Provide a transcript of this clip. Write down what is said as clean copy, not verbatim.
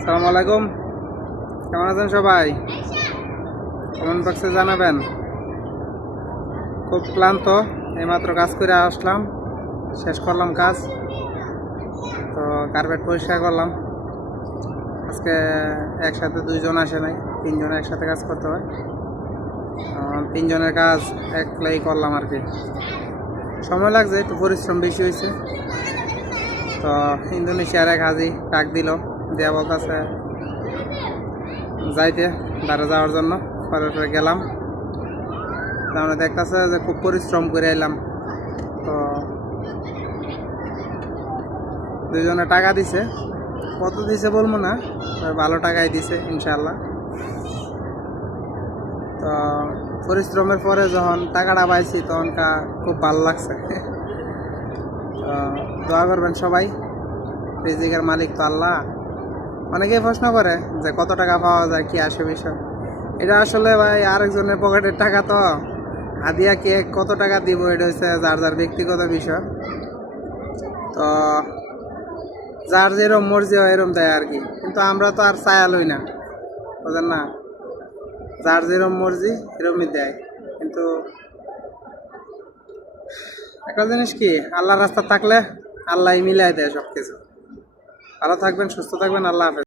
আসসালামু আলাইকুম। কেমন আছেন সবাই? কমেন্ট বক্সে জানাবেন। খুব ক্লান্ত, এইমাত্র কাজ করে আসলাম, শেষ করলাম কাজ। তো কার্পেট পরিষ্কার করলাম। আজকে একসাথে দুইজন আসে নাই, তিনজনে একসাথে কাজ করতে হয়। তিনজনের কাজ একলাই করলাম আর কি। সময় লাগছে, একটু পরিশ্রম বেশি হয়েছে। তো ইন্দোনেশিয়ার এক হাজি ডাক দিল, দেয়া বলতেছে যাইতে দাঁড়ে যাওয়ার জন্য। পরে গেলাম, তাহলে দেখতেছে যে খুব পরিশ্রম করে এলাম। তো দুইজনে টাকা দিছে, কত দিছে বলবো না, ভালো টাকাই দিছে ইনশাল্লাহ। তো পরিশ্রমের পরে যখন টাকাটা পাইছি তখন খুব ভালো লাগছে। তো দোয়া করবেন সবাই, রিজিকের মালিক তো আল্লাহ। অনেকেই প্রশ্ন করে যে কত টাকা পাওয়া যায়, কি আসে বিষয়। এটা আসলে ভাই আরেকজনের পকেটের টাকা, তো হাদিয়া কে কত টাকা দিব এটা হচ্ছে যার যার ব্যক্তিগত বিষয়। তো যার যেরকম মর্জি হয় এরকম দেয় আর কি। কিন্তু আমরা তো আর চায়ালই না, বুঝলেন না? যার যেরকম মর্জি এরকমই দেয়। কিন্তু একটা জিনিস কি, আল্লাহর রাস্তা থাকলে আল্লাহ মিলাই দেয় সব কিছু। ভালো থাকবেন, সুস্থ থাকবেন, আল্লাহ হাফেজ।